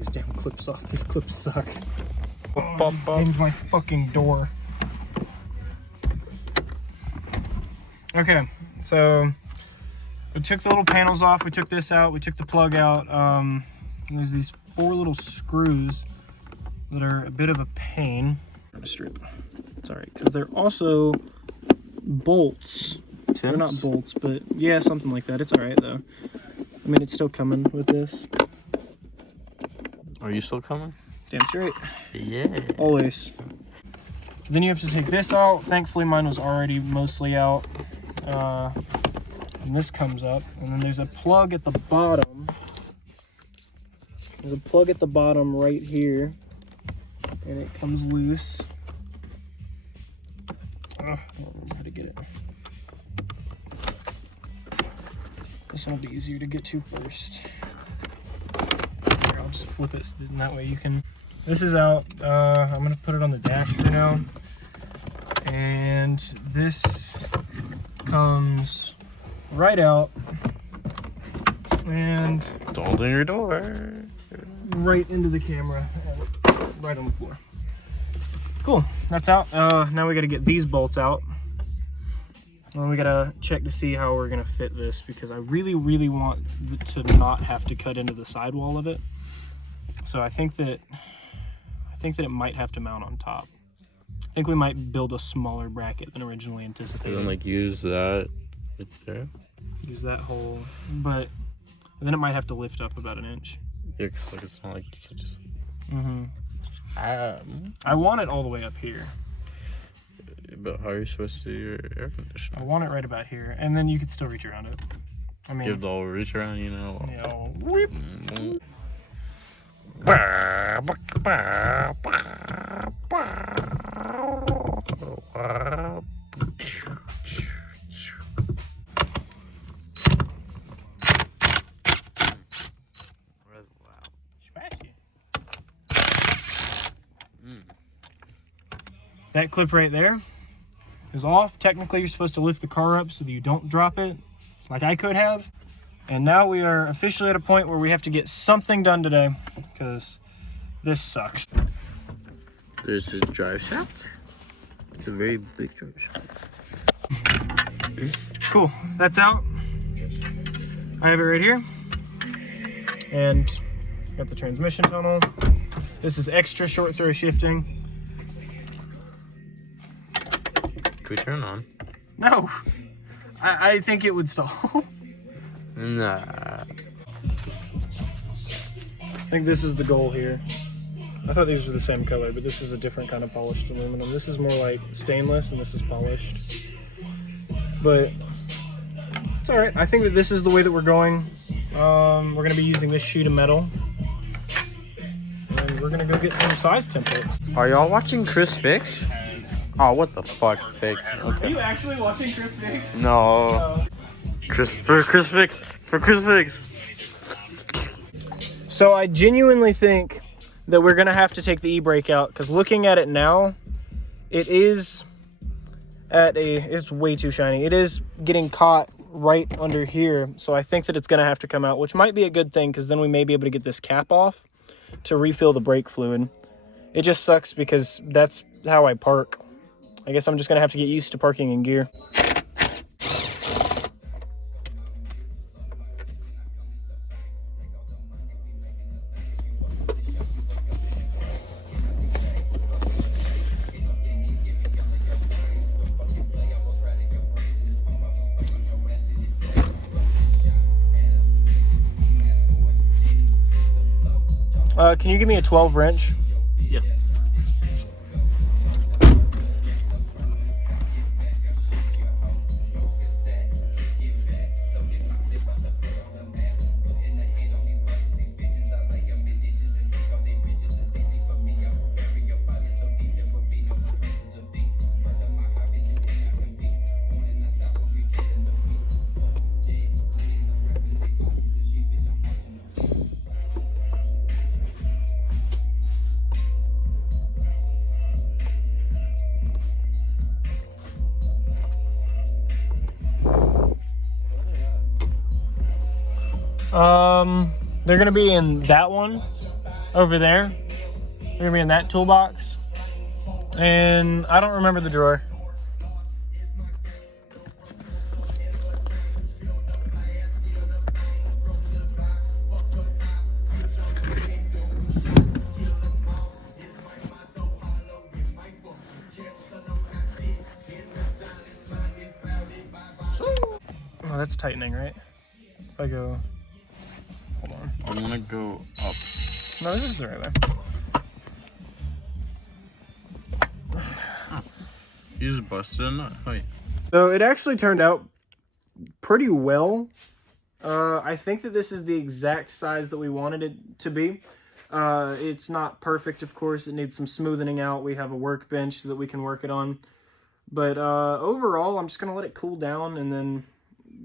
These damn clips off. These clips suck. Oh, dinged my fucking door. Okay, so we took the little panels off. We took this out. We took the plug out. There's these 4 little screws that are a bit of a pain. Strip. It's alright, because they're also bolts. They're not bolts, but yeah, something like that. It's alright though. I mean, it's still coming with this. Are you still coming? Damn straight. Yeah. Always. Then you have to take this out. Thankfully, mine was already mostly out. And this comes up, and then there's a plug at the bottom. There's a plug at the bottom right here, and it comes loose. I don't remember how to get it. This one will be easier to get to first. Here, I'll just flip it, and that way you can. This is out. I'm gonna put it on the dash for now, and this comes right out, and don't in your door. Right into the camera, right on the floor. Cool, that's out. Now we gotta get these bolts out. And we gotta check to see how we're gonna fit this, because I really, really want to not have to cut into the sidewall of it. So I think that it might have to mount on top. I think we might build a smaller bracket than originally anticipated. And then like use that right there. Use that hole, but then it might have to lift up about 1 inch. Yeah, cause like it's not like you can just. I want it all the way up here. But how are you supposed to do your air conditioner? I want it right about here, and then you could still reach around it. I mean, give the old reach around, you know. Yeah, whip. That clip right there is off. Technically, you're supposed to lift the car up so that you don't drop it, like I could have. And now we are officially at a point where we have to get something done today, because this sucks. There's a drive shaft. It's a very big drive shaft. Cool, that's out. I have it right here. And got the transmission tunnel. This is extra short throw shifting. Can we turn it on? No, I think it would stall. Nah. I think this is the goal here. I thought these were the same color, but this is a different kind of polished aluminum. This is more like stainless, and this is polished. But it's all right. I think that this is the way that we're going. We're going to be using this sheet of metal, and we're going to go get some size templates. Are y'all watching Chris Fix? Oh, what the fuck, Fix? Okay. Are you actually watching Chris Fix? No. Chris Fix. So I genuinely think that we're gonna have to take the e-brake out, because looking at it now, it's way too shiny. It is getting caught right under here, so I think that it's gonna have to come out, which might be a good thing, because then we may be able to get this cap off to refill the brake fluid. It just sucks because that's how I park. I guess I'm just gonna have to get used to parking in gear. Can you give me a 12 wrench? Yeah. They're gonna be in that one over there. They're gonna be in that toolbox. And I don't remember the drawer. Oh, that's tightening, right? If I go, hold on. I'm gonna go up. No, this is the right way. You just busted a nut. Wait. So it actually turned out pretty well. I think that this is the exact size that we wanted it to be. It's not perfect, of course. It needs some smoothing out. We have a workbench that we can work it on. But overall, I'm just going to let it cool down and then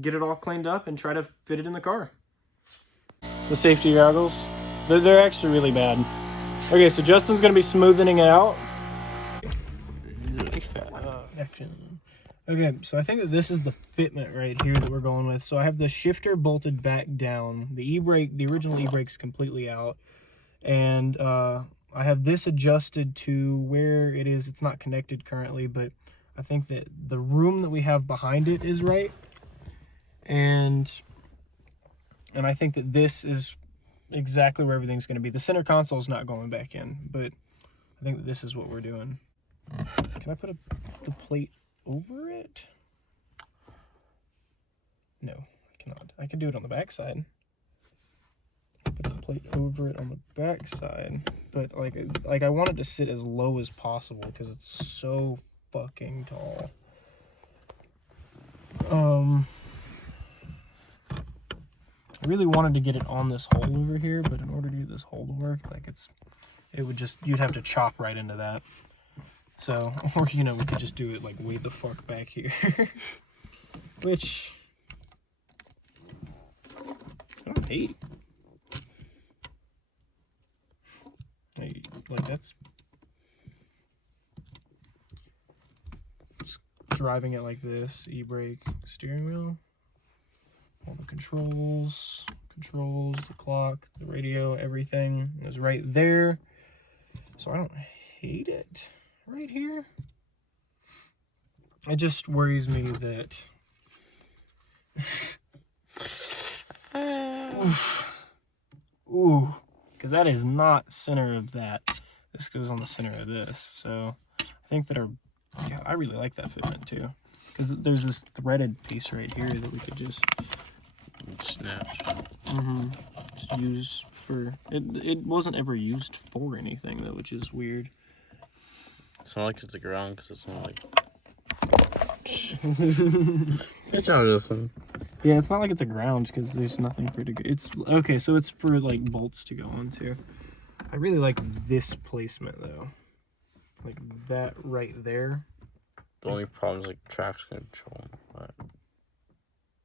get it all cleaned up and try to fit it in the car. The safety goggles, they're actually really bad. Okay, so Justin's going to be smoothing it out. Really fat. Action. Okay, so I think that this is the fitment right here that we're going with. So I have the shifter bolted back down. The e-brake, the original e-brake's completely out. And I have this adjusted to where it is. It's not connected currently, but I think that the room that we have behind it is right. And I think that this is exactly where everything's going to be. The center console is not going back in, but I think that this is what we're doing. Can I put the plate over it? No, I cannot. I can do it on the back side. Put the plate over it on the back side, but like I want it to sit as low as possible because it's so fucking tall. I really wanted to get it on this hole over here, but in order to get this hole to work, you'd have to chop right into that. So, or you know, we could just do it like way the fuck back here. Which I don't hate. Like that's just driving it like this, e-brake, steering wheel, all the controls, the clock, the radio, everything is right there. So I don't hate it right here. It just worries me that ooh, because that is not center of that. This goes on the center of this. So I think that I really like that fitment too, because there's this threaded piece right here that we could just snatch. Just use for it. It wasn't ever used for anything though, which is weird. It's not like it's a ground because it's not like. Good job, Justin. Yeah, it's not like it's a ground because there's nothing for it to go. It's okay, so it's for like bolts to go onto. I really like this placement though, like that right there. The only problem is like traction control. But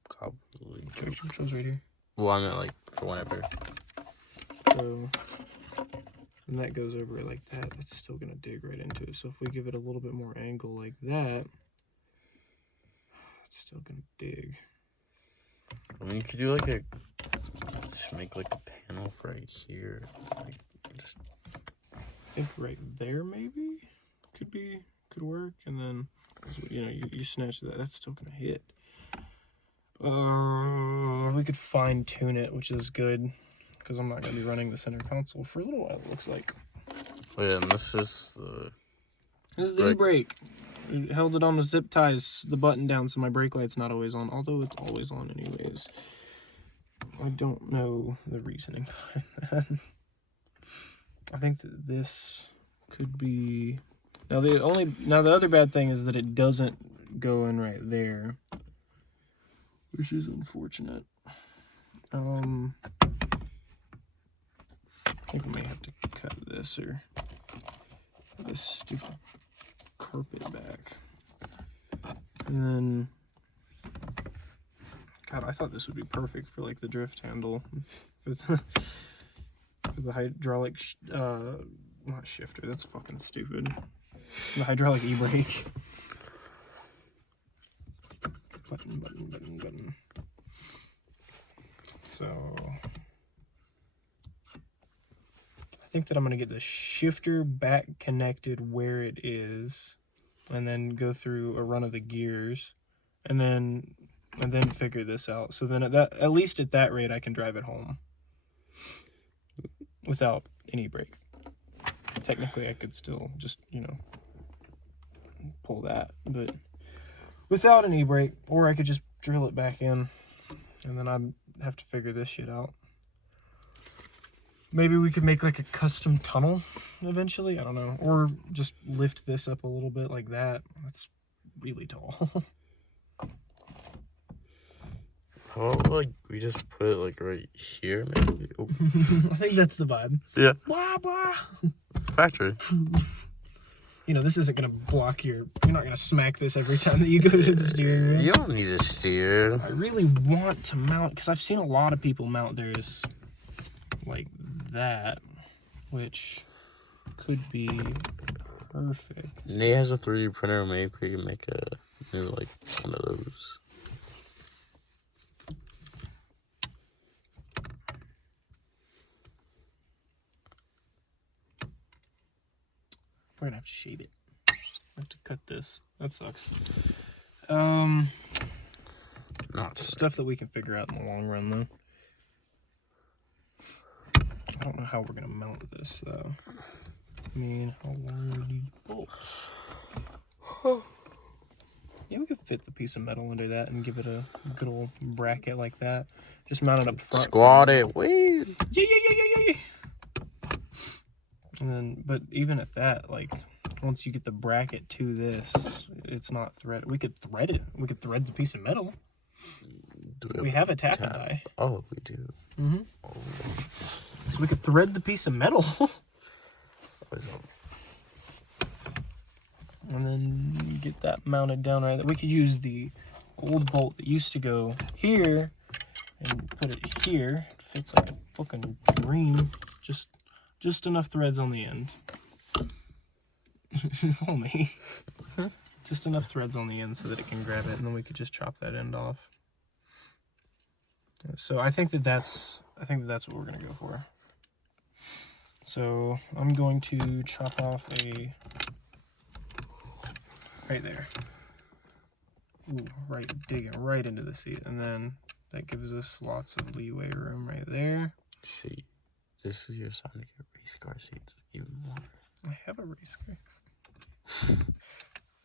probably. Traction control's right here. Well, I meant like for whenever. So, and that goes over it like that. It's still gonna dig right into it. So if we give it a little bit more angle like that, it's still gonna dig. I mean, you could do like just make like a panel for right here, like just. I think right there maybe could work, and then you know you snatch that. That's still gonna hit. We could fine tune it, which is good, because I'm not gonna be running the center console for a little while. It looks like. Oh yeah, and this is the e-brake. It held it on with zip ties, the button down, so my brake light's not always on, although it's always on anyways. I don't know the reasoning behind that. I think that this could be... Now the other bad thing is that it doesn't go in right there, which is unfortunate. I think we may have to cut this or this stupid carpet back. And then, God, I thought this would be perfect for like the drift handle for the hydraulic not shifter, that's fucking stupid. The hydraulic e-brake. Button. So I think that I'm going to get the shifter back connected where it is, and then go through a run of the gears, and then figure this out. So then at least at that rate, I can drive it home without any brake. Technically, I could still just, you know, pull that, but without an e-brake, or I could just drill it back in, and then I'd have to figure this shit out. Maybe we could make like a custom tunnel eventually, I don't know, or just lift this up a little bit like that. That's really tall. How about, like, we just put it, like, right here, maybe? Oh. I think that's the vibe. Yeah. Blah, blah. Factory. You know, this isn't going to block you're not going to smack this every time that you go to the steering wheel. You don't need to steer. I really want to mount, because I've seen a lot of people mount theirs like that, which could be perfect. Nate has a 3D printer. Maybe we can make a new, like, one of those. We're gonna have to shave it. I have to cut this. That sucks. Not Stuff that we can figure out in the long run, though. I don't know how we're gonna mount this, though. I mean, how long are these bolts? Yeah, we could fit the piece of metal under that and give it a good old bracket like that. Just mount it up front. Squat it. Wait. Yeah. And then, but even at that, like, once you get the bracket to this, it's not threaded. We could thread it. We could thread the piece of metal. We have a tap and die. Oh, we do. Mm-hmm. Oh. So we could thread the piece of metal. And then get that mounted down right there. We could use the old bolt that used to go here and put it here. It fits like a fucking dream. Just enough threads on the end. Only. Just enough threads on the end so that it can grab it, and then we could just chop that end off. So I think that's what we're gonna go for. So I'm going to chop off a right there. Ooh, right, digging right into the seat, and then that gives us lots of leeway room right there. See, this is your sign to get race car seats even more. I have a race car.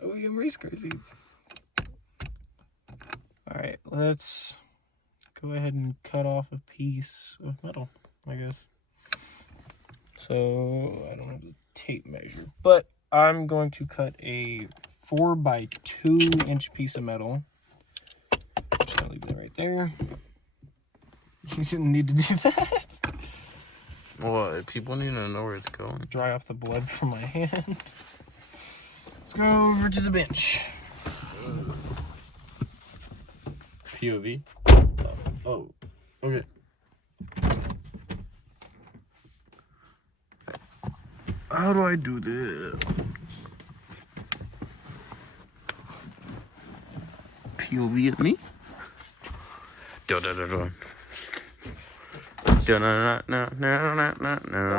OEM race car seats. All right, let's go ahead and cut off a piece of metal, I guess. So I don't have the tape measure, but I'm going to cut a 4x2 inch piece of metal. Just gonna leave that right there. You didn't need to do that. Well, people need to know where it's going. Dry off the blood from my hand. Let's go over to the bench. POV? Oh, okay. How do I do this? POV at me?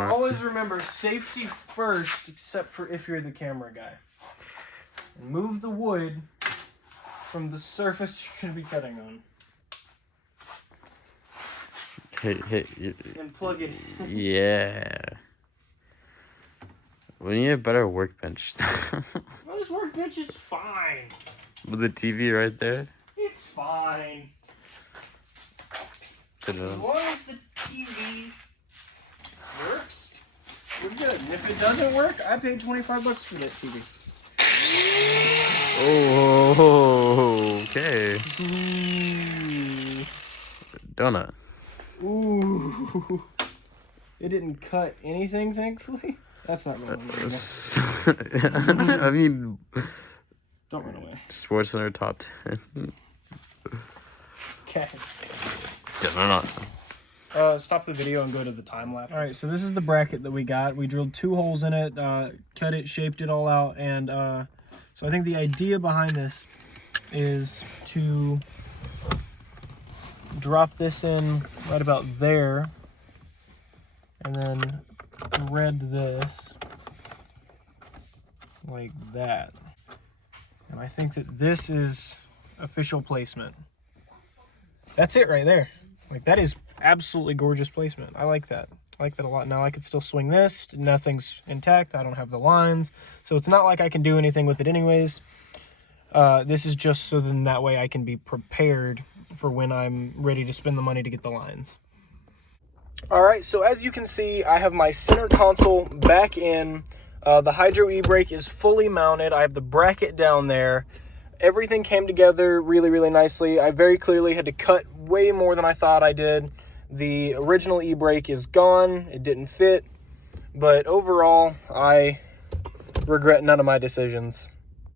Always remember, safety first, except for if you're the camera guy. Move the wood from the surface you're going to be cutting on. Hey, And plug it in. Yeah. We need a better workbench. Well, this workbench is fine. With the TV right there? It's fine. As long as the TV works, we're good. And if it doesn't work, I paid $25 for that TV. Oh, okay. Ooh. Donut. Ooh. It didn't cut anything, thankfully. That's not going away. I mean, Don't run away. SportsCenter top 10. Okay. Donut. Stop the video and go to the time lapse. All right, so this is the bracket that we got. We drilled 2 holes in it, cut it, shaped it all out, and so I think the idea behind this is to drop this in right about there, and then thread this like that. And I think that this is official placement. That's it right there. Like, that is absolutely gorgeous placement. I like that. I like that a lot. Now I could still swing this. Nothing's intact. I don't have the lines. So it's not like I can do anything with it anyways. This is just so then that way I can be prepared for when I'm ready to spend the money to get the lines. All right, so as you can see, I have my center console back in. The Hydro e-brake is fully mounted. I have the bracket down there. Everything came together really, really nicely. I very clearly had to cut way more than I thought I did. The original e-brake is gone. It didn't fit. But overall, I regret none of my decisions.